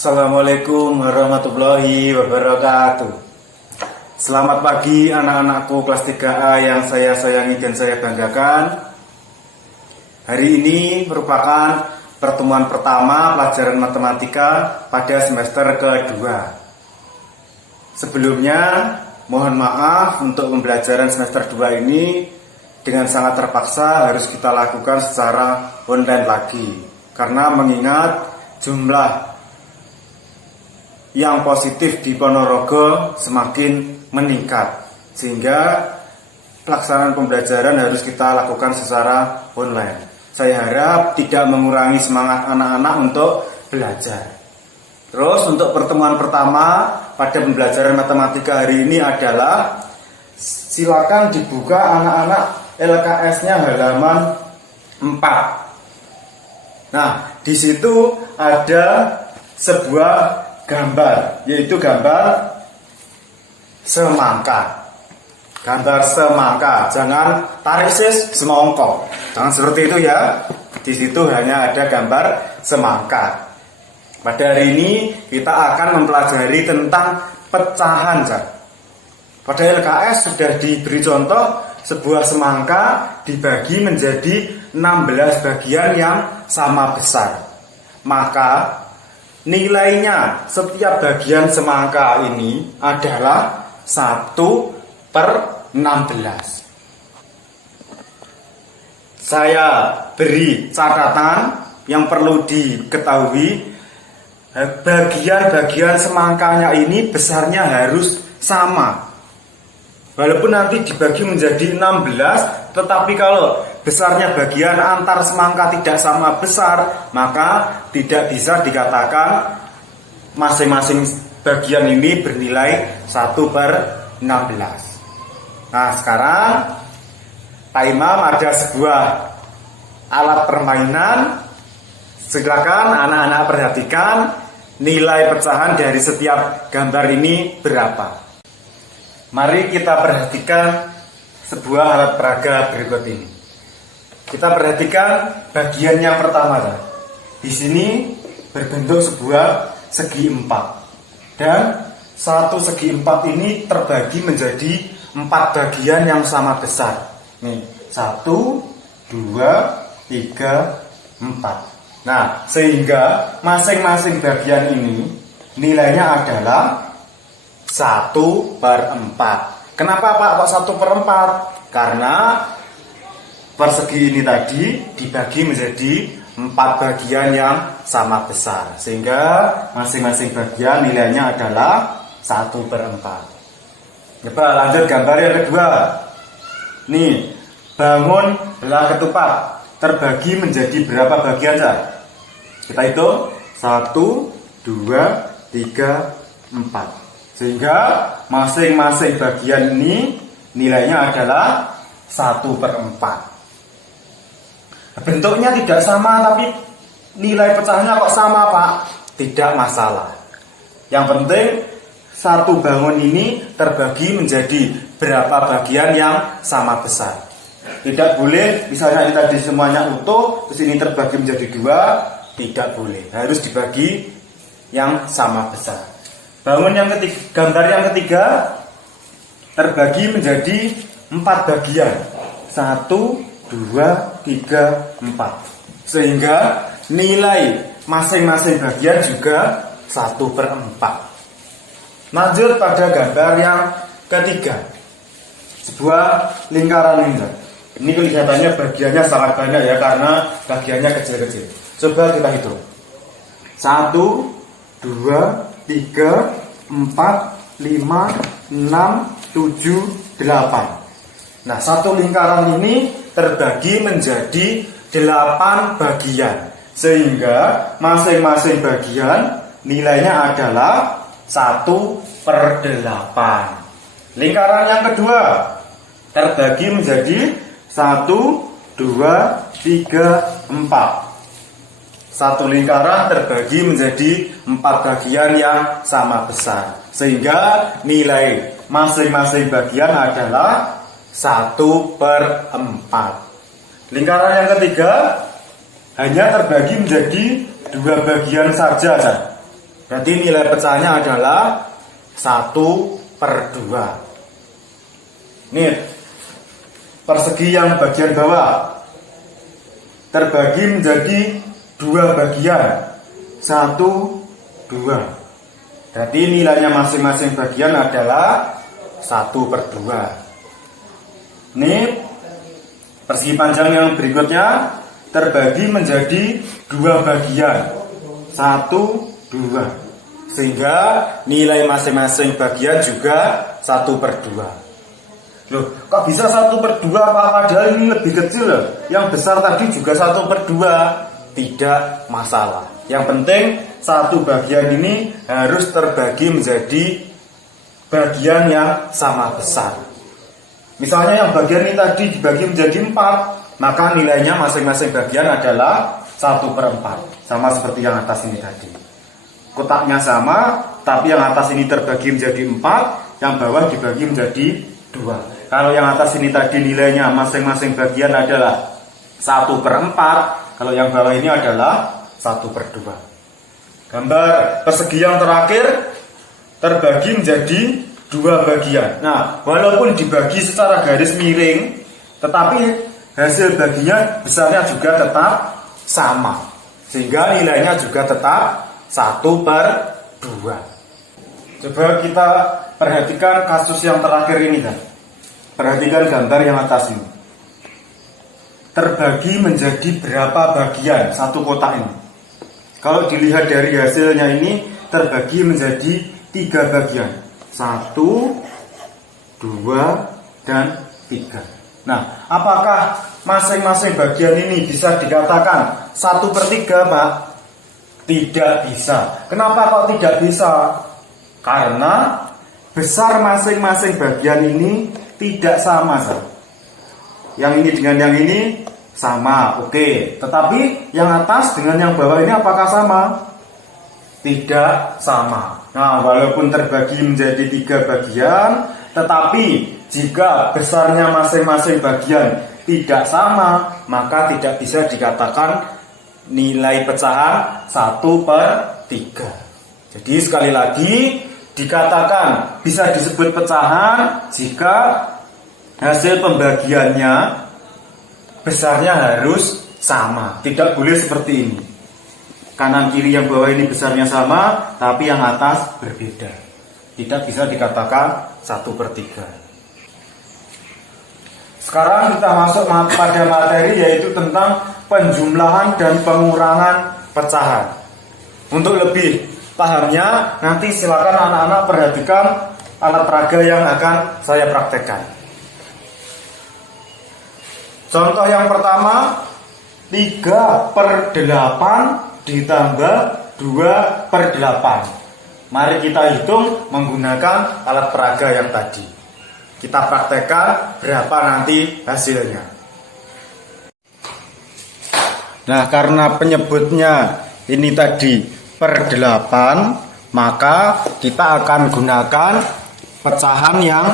Assalamualaikum warahmatullahi wabarakatuh. Selamat pagi anak-anakku kelas 3A yang saya sayangi dan saya banggakan. Hari ini merupakan pertemuan pertama pelajaran matematika pada semester kedua. Sebelumnya, mohon maaf untuk pembelajaran semester 2 ini dengan sangat terpaksa harus kita lakukan secara online lagi. Karena mengingat jumlah yang positif di Ponorogo semakin meningkat, sehingga pelaksanaan pembelajaran harus kita lakukan secara online. Saya harap tidak mengurangi semangat anak-anak untuk belajar. Terus untuk pertemuan pertama pada pembelajaran matematika hari ini adalah silakan dibuka anak-anak LKS-nya halaman 4. Nah, di situ ada sebuah gambar, yaitu gambar semangka. Gambar semangka, jangan tarik sis semongko. Jangan seperti itu ya. Di situ hanya ada gambar semangka. Pada hari ini kita akan mempelajari tentang pecahan. Pada LKS sudah diberi contoh sebuah semangka dibagi menjadi 16 bagian yang sama besar. Maka nilainya setiap bagian semangka ini adalah 1/16. Saya beri catatan yang perlu diketahui. Bagian-bagian semangkanya ini besarnya harus sama. Walaupun nanti dibagi menjadi 16, tetapi kalau besarnya bagian antar semangka tidak sama besar, maka tidak bisa dikatakan masing-masing bagian ini bernilai 1/16. Nah, sekarang Pak Imam ada sebuah alat permainan. Silakan anak-anak perhatikan nilai pecahan dari setiap gambar ini berapa. Mari kita perhatikan sebuah alat peraga berikut ini. Kita perhatikan bagian yang pertama. Di sini berbentuk sebuah segi 4. Dan satu segi 4 ini terbagi menjadi 4 bagian yang sama besar. Nih, 1, 2, 3, 4. Nah, sehingga masing-masing bagian ini nilainya adalah 1/4. Kenapa Pak kok 1/4? Karena persegi ini tadi dibagi menjadi 4 bagian yang sama besar, sehingga masing-masing bagian nilainya adalah 1/4. Coba lanjut gambar yang kedua. Nih, bangun belah ketupat terbagi menjadi berapa bagian saja? Kita hitung 1, 2, 3, 4. Sehingga masing-masing bagian ini nilainya adalah 1/4. Bentuknya tidak sama, tapi nilai pecahannya kok sama Pak? Tidak masalah. Yang penting satu bangun ini terbagi menjadi berapa bagian yang sama besar. Tidak boleh misalnya ini tadi semuanya utuh, terus ini terbagi menjadi 2, tidak boleh. Harus dibagi yang sama besar. Bangun yang ketiga, gambar yang ketiga terbagi menjadi 4 bagian. 1, 2, 3, 4. Sehingga nilai masing-masing bagian juga 1/4. Lanjut pada gambar yang ketiga. Sebuah lingkaran ini. Ini kelihatannya bagiannya sangat banyak ya, karena bagiannya kecil-kecil. Coba kita hitung. 1, 2, 3, 4, 5, 6, 7, 8. Nah, satu lingkaran ini terbagi menjadi 8 bagian, sehingga masing-masing bagian nilainya adalah 1/8. Lingkaran yang kedua terbagi menjadi 1, 2, 3, 4. Satu lingkaran terbagi menjadi 4 bagian yang sama besar, sehingga nilai masing-masing bagian adalah 1/4. Lingkaran yang ketiga hanya terbagi menjadi 2 bagian saja. Berarti nilai pecahannya adalah 1/2. Ini persegi yang bagian bawah terbagi menjadi 2 bagian, 1, 2. Berarti nilainya masing-masing bagian adalah 1/2. Ini persegi panjang yang berikutnya terbagi menjadi 2 bagian, 1, 2. Sehingga nilai masing-masing bagian juga 1/2. Loh, kok bisa 1/2 Pak? Padahal ini lebih kecil loh. Yang besar tadi juga 1/2. Tidak masalah. Yang penting satu bagian ini harus terbagi menjadi bagian yang sama besar. Misalnya yang bagian ini tadi dibagi menjadi 4, maka nilainya masing-masing bagian adalah 1/4. Sama seperti yang atas ini tadi. Kotaknya sama, tapi yang atas ini terbagi menjadi 4, yang bawah dibagi menjadi 2. Kalau yang atas ini tadi nilainya masing-masing bagian adalah 1/4, kalau yang bawah ini adalah 1/2. Gambar persegi yang terakhir terbagi menjadi 2 bagian. Nah, walaupun dibagi secara garis miring, tetapi hasil baginya besarnya juga tetap sama, sehingga nilainya juga tetap 1/2. Coba kita perhatikan kasus yang terakhir ini kan. Perhatikan gambar yang atas ini. Terbagi menjadi berapa bagian satu kotak ini? Kalau dilihat dari hasilnya ini terbagi menjadi 3 bagian. 1, 2, dan 3. Nah, apakah masing-masing bagian ini bisa dikatakan 1/3, Pak? Tidak bisa. Kenapa kok tidak bisa? Karena besar masing-masing bagian ini tidak sama, Sir. Yang ini dengan yang ini sama, oke. Tetapi yang atas dengan yang bawah ini apakah sama? Tidak sama. Nah, walaupun terbagi menjadi 3 bagian, tetapi jika besarnya masing-masing bagian tidak sama, maka tidak bisa dikatakan nilai pecahan 1/3. Jadi sekali lagi dikatakan bisa disebut pecahan jika hasil pembagiannya besarnya harus sama. Tidak boleh seperti ini. Kanan kiri yang bawah ini besarnya sama, tapi yang atas berbeda. Tidak bisa dikatakan 1/3. Sekarang kita masuk pada materi, yaitu tentang penjumlahan dan pengurangan pecahan. Untuk lebih pahamnya, nanti silakan anak-anak perhatikan alat peraga yang akan saya praktekkan. Contoh yang pertama, 3/8 ditambah 2/8. Mari kita hitung menggunakan alat peraga yang tadi. Kita praktekkan berapa nanti hasilnya. Nah, karena penyebutnya ini tadi per 8, maka kita akan gunakan pecahan yang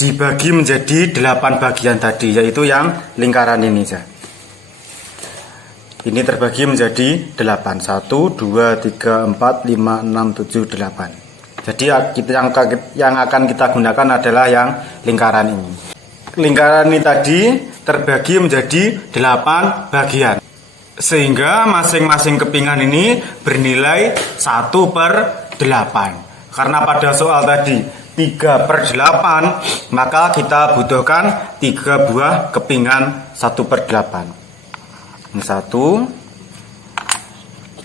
dibagi menjadi 8 bagian tadi, yaitu yang lingkaran ini saja. Ini terbagi menjadi 8. 1, 2, 3, 4, 5, 6, 7, 8. Jadi yang akan kita gunakan adalah yang lingkaran ini. Lingkaran ini tadi terbagi menjadi 8 bagian. Sehingga masing-masing kepingan ini bernilai 1/8. Karena pada soal tadi 3/8, maka kita butuhkan 3 buah kepingan 1/8. 1,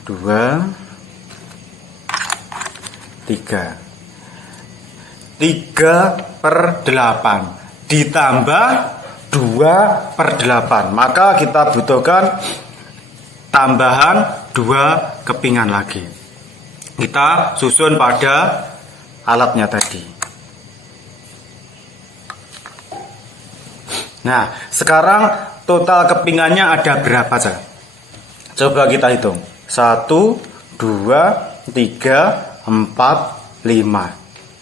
2, 3. 3/8 ditambah 2/8, maka kita butuhkan tambahan 2 kepingan lagi. Kita susun pada alatnya tadi. Nah, sekarang total kepingannya ada berapa saja? Coba kita hitung. 1, 2, 3, 4, 5.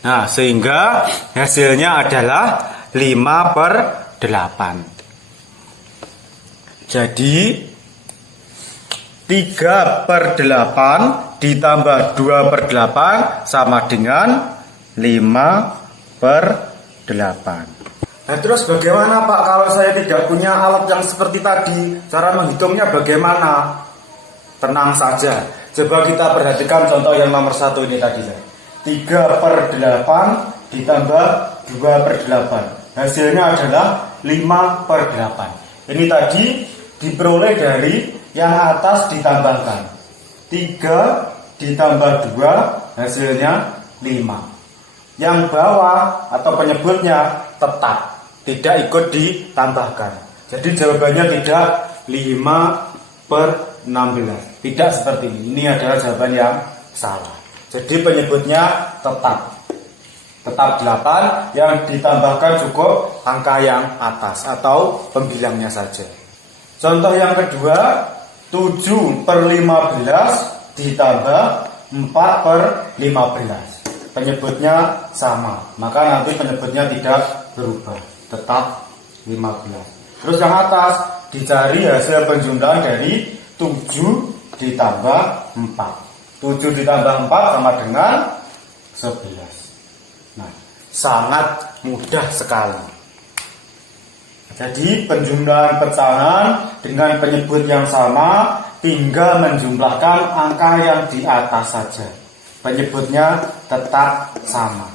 Nah, sehingga hasilnya adalah 5/8. Jadi 3/8 ditambah 2/8 sama dengan 5/8. Nah terus bagaimana Pak kalau saya tidak punya alat yang seperti tadi? Cara menghitungnya bagaimana? Tenang saja. Coba kita perhatikan contoh yang nomor 1 ini tadi. 3/8 ditambah 2/8. Hasilnya adalah 5/8. Ini tadi diperoleh dari yang atas ditambahkan. 3 ditambah 2 hasilnya 5. Yang bawah atau penyebutnya tetap, tidak ikut ditambahkan. Jadi jawabannya tidak 5/16. Tidak seperti ini. Ini adalah jawaban yang salah. Jadi penyebutnya tetap. Tetap 8 yang ditambahkan cukup angka yang atas atau pembilangnya saja. Contoh yang kedua, 7/15 ditambah 4/15. Penyebutnya sama, maka nanti penyebutnya tidak berubah, tetap 15. Terus yang atas, dicari hasil penjumlahan dari 7 ditambah 4. 7 ditambah 4 sama dengan 11. Nah, sangat mudah sekali. Jadi penjumlahan pecahan dengan penyebut yang sama, tinggal menjumlahkan angka yang di atas saja. Penyebutnya tetap sama.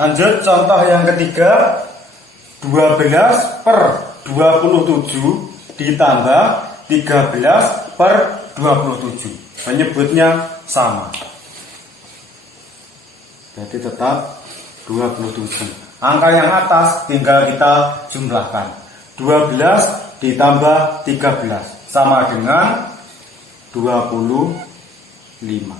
Lanjut contoh yang ketiga, 12/27 ditambah 13/27. Penyebutnya sama. Jadi tetap 27. Angka yang atas tinggal kita jumlahkan. 12 ditambah 13 sama dengan 25.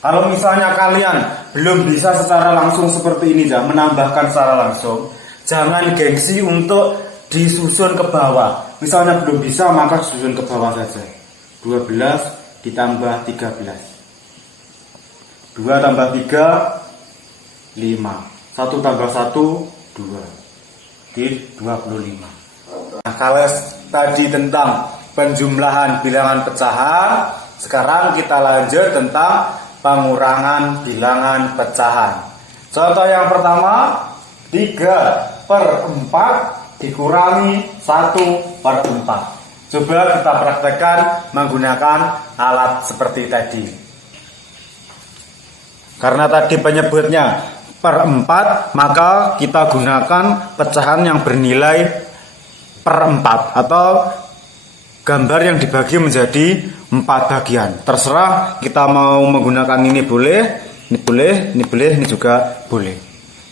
Kalau misalnya kalian belum bisa secara langsung seperti ini ya, menambahkan secara langsung, jangan gengsi untuk disusun ke bawah. Misalnya belum bisa, maka susun ke bawah saja. 12 ditambah 13. 2 tambah 3 5. 1 tambah 1 2. Jadi 25. Nah, kalau tadi tentang penjumlahan bilangan pecahan, sekarang kita lanjut tentang pengurangan bilangan pecahan. Contoh yang pertama, 3/4 dikurangi 1/4. Coba kita praktekkan menggunakan alat seperti tadi. Karena tadi penyebutnya per 4, maka kita gunakan pecahan yang bernilai per 4 atau gambar yang dibagi menjadi 4 bagian. Terserah kita mau menggunakan ini boleh, ini boleh, ini boleh, ini juga boleh.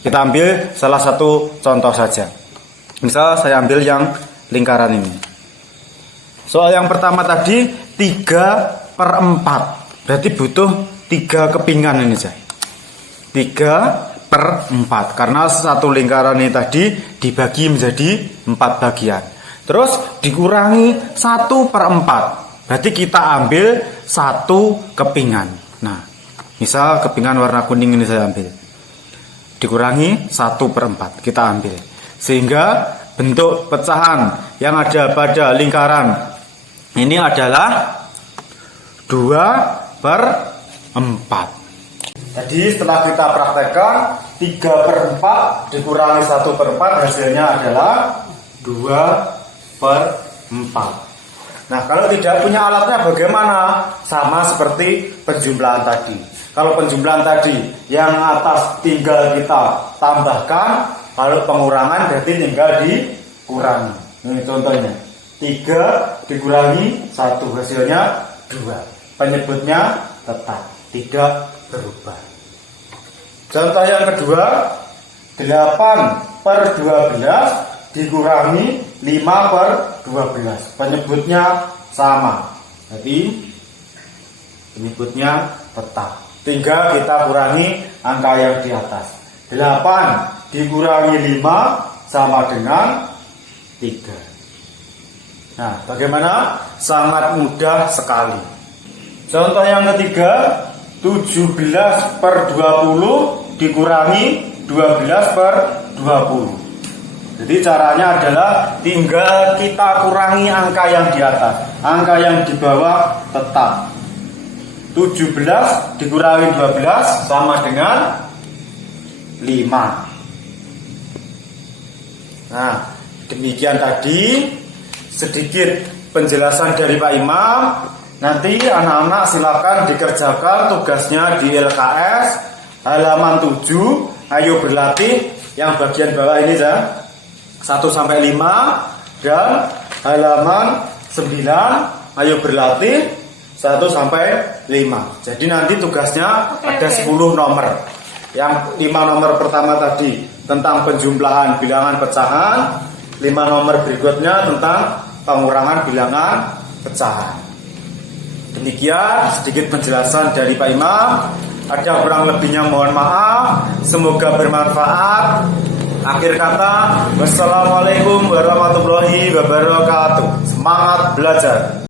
Kita ambil salah satu contoh saja. Misal saya ambil yang lingkaran ini. Soal yang pertama tadi 3/4. Berarti butuh 3 kepingan ini saja. 3/4. Karena satu lingkaran ini tadi dibagi menjadi 4 bagian. Terus dikurangi 1/4. Berarti kita ambil 1 kepingan. Nah, misal kepingan warna kuning ini saya ambil. Dikurangi 1/4. Kita ambil. Sehingga bentuk pecahan yang ada pada lingkaran ini adalah 2/4. Jadi setelah kita praktekkan 3/4 dikurangi 1/4 hasilnya adalah 2/4. Nah, kalau tidak punya alatnya bagaimana? Sama seperti penjumlahan tadi. Kalau penjumlahan tadi yang atas tinggal kita tambahkan, kalau pengurangan berarti tinggal dikurangi. Ini contohnya. 3 dikurangi 1 hasilnya 2. Penyebutnya tetap, tidak berubah. Contoh yang kedua, 8/12 dikurangi 5/12. Penyebutnya sama. Jadi penyebutnya tetap. Tinggal kita kurangi angka yang di atas. 8 dikurangi 5 sama dengan 3. Nah, bagaimana? Sangat mudah sekali. Contoh yang ketiga, 17/20 dikurangi 12/20. Jadi caranya adalah tinggal kita kurangi angka yang di atas. Angka yang di bawah tetap. 17 dikurangi 12 sama dengan 5. Nah, demikian tadi sedikit penjelasan dari Pak Imam. Nanti anak-anak silakan dikerjakan tugasnya di LKS halaman 7. Ayo berlatih yang bagian bawah ini ya. 1 sampai 5 dan halaman 9 ayo berlatih 1 sampai 5. Jadi nanti tugasnya ada 10 nomor. Yang 5 nomor pertama tadi tentang penjumlahan bilangan pecahan, 5 nomor berikutnya tentang pengurangan bilangan pecahan. Demikian sedikit penjelasan dari Pak Imam. Ada kurang lebihnya mohon maaf. Semoga bermanfaat. Akhir kata, wassalamualaikum warahmatullahi wabarakatuh. Semangat belajar.